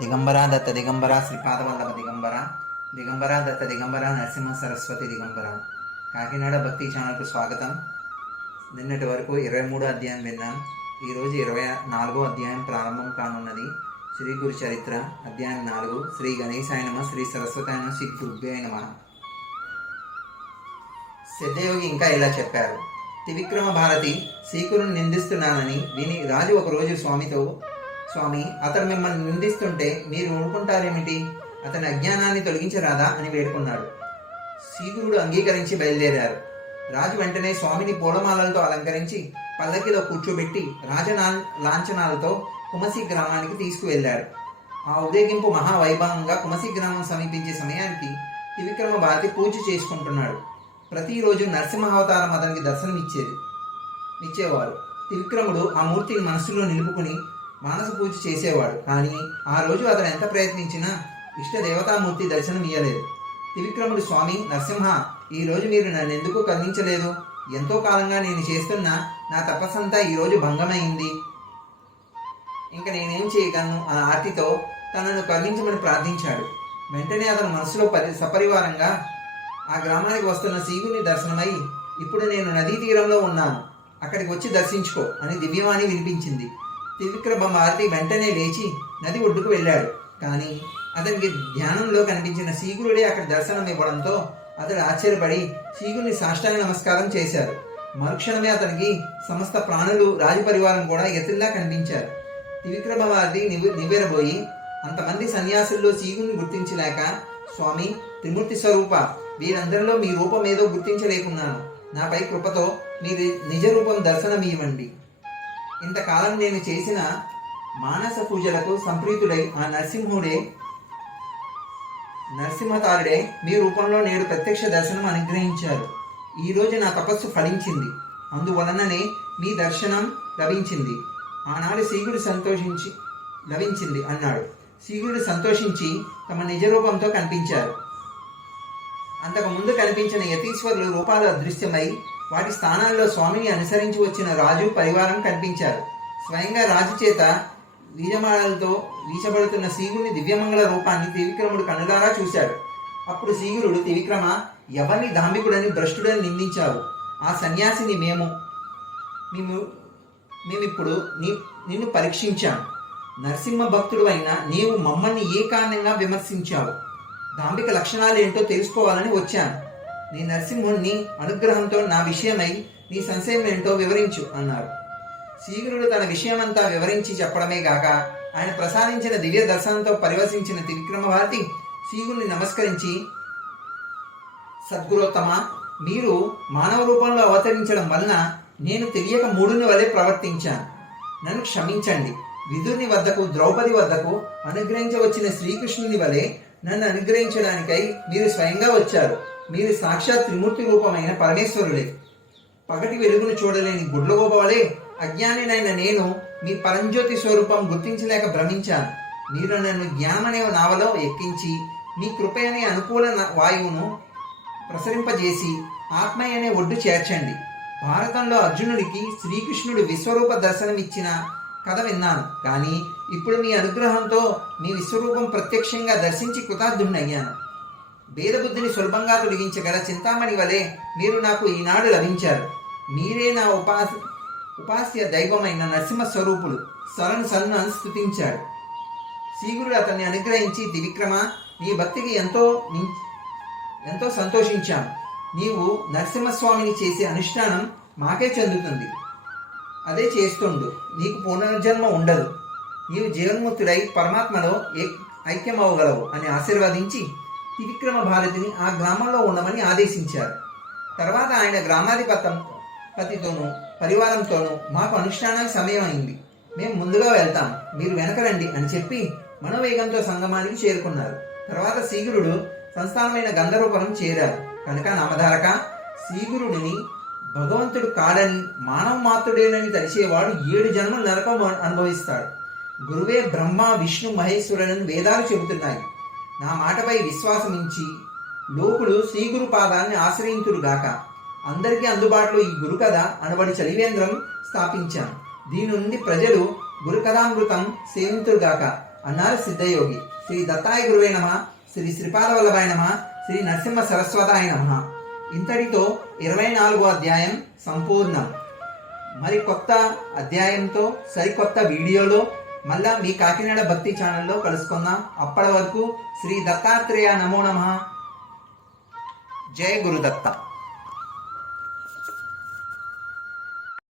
దిగంబర దత్త దిగంబర శ్రీపాదవల్లభ దిగంబర దిగంబర దత్త దిగంబర నరసింహ సరస్వతి దిగంబర కాకినాడ భక్తి ఛానల్కు స్వాగతం. నిన్నటి వరకు ఇరవై మూడో అధ్యాయం విన్నాం. ఈరోజు ఇరవై నాలుగో అధ్యాయం ప్రారంభం కానున్నది. శ్రీ గురు చరిత్ర అధ్యాయం నాలుగు. శ్రీ గణేశాయ నమ శ్రీ సరస్వతి అయిన శ్రీ గురుభ్యాయ నమ. సిద్ధయోగి ఇంకా ఇలా చెప్పారు. త్రివిక్రమ భారతి శ్రీకురుని నిందిస్తున్నానని విని రాజు ఒకరోజు స్వామితో స్వామి అతను మిమ్మల్ని నిందిస్తుంటే మీరు ఊరుకుంటారేమిటి? అతని అజ్ఞానాన్ని తొలగించరాదా అని వేడుకున్నాడు. శ్రీగురుడు అంగీకరించి బయలుదేరారు. రాజు వెంటనే స్వామిని పూలమాలలతో అలంకరించి పల్లకిలో కూర్చోబెట్టి రాజనా లాంఛనాలతో కుమసి గ్రామానికి తీసుకువెళ్ళాడు. ఆ ఉదయగింపు మహావైభవంగా కుమసి గ్రామం సమీపించే సమయానికి త్రివిక్రమ భారతి పూజ చేసుకుంటున్నాడు. ప్రతిరోజు నరసింహావతారం అతనికి దర్శనమిచ్చేది. ఇచ్చేవారు. త్రివిక్రముడు ఆ మూర్తిని మనసులో నిలుపుకుని మానస పూజ చేసేవాడు. కానీ ఆ రోజు అతను ఎంత ప్రయత్నించినా ఇష్ట దేవతామూర్తి దర్శనం ఇయ్యలేదు. త్రివిక్రముడు స్వామి నరసింహ ఈ రోజు మీరు నన్ను ఎందుకు కరుణించలేదు ఎంతో కాలంగా నేను చేస్తున్న నా తపస్సంతా ఈ రోజు భంగమైంది. ఇంకా నేనేం చేయగలను ఆ ఆర్తితో తనను కరుణించమని ప్రార్థించాడు. వెంటనే అతను మనసులో పరి సపరివారంగా ఆ గ్రామానికి వస్తున్న సీగుని దర్శనమై ఇప్పుడు నేను నదీ తీరంలో ఉన్నాను. అక్కడికి వచ్చి దర్శించుకో అని దివ్యవాణి వినిపించింది. త్రివిక్రమ భారతి వెంటనే లేచి నది ఒడ్డుకు వెళ్ళాడు. కానీ అతనికి ధ్యానంలో కనిపించిన సీగురుడే అక్కడ దర్శనం ఇవ్వడంతో అతడు ఆశ్చర్యపడి సీగుని సాష్టాంగ నమస్కారం చేశారు మరుక్షణమే అతనికి సమస్త ప్రాణులు రాజపరివారం కూడా ఎతిల్లా కనిపించారు. త్రివిక్రమ భారతి నివ్వు నివ్వెరబోయి అంతమంది సన్యాసుల్లో సీగుని గుర్తించలేక స్వామి త్రిమూర్తి స్వరూప వీరందరిలో మీ రూపం ఏదో గుర్తించలేకున్నాను. నాపై కృపతో మీరు నిజ రూపం దర్శనమివ్వండి. ఇంతకాలం నేను చేసిన మానస పూజలకు సంప్రీతుడై ఆ నరసింహుడే నరసింహతారుడే మీ రూపంలో నేడు ప్రత్యక్ష దర్శనం అనుగ్రహించారు. ఈ రోజు నా తపస్సు ఫలించింది. అందువలననే మీ దర్శనం లభించింది. ఆనాడు శ్రీగుడు సంతోషించి లభించింది అన్నాడు. శ్రీగుడు సంతోషించి తమ నిజ రూపంతో కనిపించారు. అంతకు ముందు కనిపించిన యతీశ్వరులు రూపాలు అదృశ్యమై వాటి స్థానాల్లో స్వామిని అనుసరించి వచ్చిన రాజు పరివారం కనిపించారు స్వయంగా రాజు చేత వీజమాలలతో వీచబడుతున్న సీగుని దివ్యమంగళ రూపాన్ని త్రివిక్రముడు కనులారా చూశాడు. అప్పుడు సీగురుడు త్రివిక్రమ ఎవరిని దాంభికుడని భ్రష్టుడని నిందించావు? ఆ సన్యాసిని మేము మేము మేమిప్పుడు నీ నిన్ను పరీక్షించాం. నరసింహ భక్తుడు అయిన నీవు మమ్మల్ని ఏ కారణంగా విమర్శించావు? దాంబిక లక్షణాలు ఏంటో తెలుసుకోవాలని వచ్చాను. నీ నరసింహుణ్ణి అనుగ్రహంతో నా విషయమై నీ సంశయం ఏంటో వివరించు అన్నారు. శీఘ్రుడు తన విషయమంతా వివరించి చెప్పడమే గాక ఆయన ప్రసాదించిన దివ్య దర్శనంతో పరివసించిన త్రివిక్రమభారతి శీఘ్రుని నమస్కరించి సద్గురోత్తమ మీరు మానవ రూపంలో అవతరించడం వలన నేను తెలియక మూడుని వలె ప్రవర్తించాను. నన్ను క్షమించండి. విధుని వద్దకు ద్రౌపది వద్దకు అనుగ్రహించవచ్చిన శ్రీకృష్ణుని వలె నన్ను అనుగ్రహించడానికై మీరు స్వయంగా వచ్చారు. మీరు సాక్షాత్ త్రిమూర్తి రూపమైన పరమేశ్వరులే. పగటి వెలుగును చూడలేని గుడ్లగోపాలే అజ్ఞానినైన నేను మీ పరంజ్యోతి స్వరూపం గుర్తించలేక భ్రమించాను. మీరు నన్ను జ్ఞానమనే నావలో ఎక్కించి మీ కృప అనే అనుకూల వాయువును ప్రసరింపజేసి ఆత్మయ్య అనే ఒడ్డు చేర్చండి. భారతంలో అర్జునుడికి శ్రీకృష్ణుడు విశ్వరూప దర్శనం ఇచ్చిన కథ విన్నాను. కానీ ఇప్పుడు మీ అనుగ్రహంతో మీ విశ్వరూపం ప్రత్యక్షంగా దర్శించి కృతార్థుడయ్యాను భేదబుద్ధిని సులభంగా తొలగించగల చింతామణి వలె మీరు నాకు ఈనాడు లభించారు. మీరే నా ఉపాస ఉపాస్య దైవమైన నరసింహ స్వరూపుడు సరను సన్ను స్థుతించాడు శీఘ్రుడు అతన్ని అనుగ్రహించి త్రివిక్రమ నీ భక్తికి ఎంతో ఎంతో సంతోషించాను నీవు నరసింహస్వామిని చేసే అనుష్ఠానం మాకే చెందుతుంది. అదే చేస్తుండు. నీకు పునర్జన్మ ఉండదు. నీవు జీవన్ముక్తుడై పరమాత్మలో ఏ- ఐక్యమవగలవు అని ఆశీర్వదించి త్రివిక్రమ భారతిని ఆ గ్రామంలో ఉండమని ఆదేశించారు. తర్వాత ఆయన గ్రామాధిపతం పతితోనూ పరివారంతోనూ మాకు అనుష్ఠానానికి సమయం అయింది. మేము ముందుగా వెళ్తాం. మీరు వెనక రండి అని చెప్పి మనోవేగంతో సంగమానికి చేరుకున్నారు. తర్వాత శీఘ్రుడు సంస్థానమైన గంధర్వపురం చేరారు. కనుక నామధారక శీఘ్రుడిని భగవంతుడు కాడని మానవ మాత్రుడేనని తలిచేవాడు ఏడు జన్మలు నరకం అనుభవిస్తాడు. గురువే బ్రహ్మ విష్ణు మహేశ్వరుడని వేదాలు చెబుతున్నాయి. నా మాటపై విశ్వాసం ఉంచి లోకులు శ్రీగురు పాదాన్ని ఆశ్రయింతురుగాక అందరికీ అందుబాటులో ఈ గురుకథ అనబడి చలివేంద్రం స్థాపించాను. దీని నుండి ప్రజలు గురుకథామృతం సేవింతురుగాక అన్నారు సిద్ధయోగి శ్రీ దత్తాయ గురువే నమ శ్రీ శ్రీపాద వల్లభాయ నమ శ్రీ నరసింహ సరస్వతాయ నమ. ఇంతటితో ఇరవై నాలుగో అధ్యాయం సంపూర్ణం. మరి కొత్త అధ్యాయంతో సరికొత్త వీడియోలో మళ్ళా మీ కాకినాడ భక్తి ఛానల్లో కలుసుకుందాం. అప్పటి వరకు శ్రీ దత్తాత్రేయ నమో నమ. జయ గురుదత్త.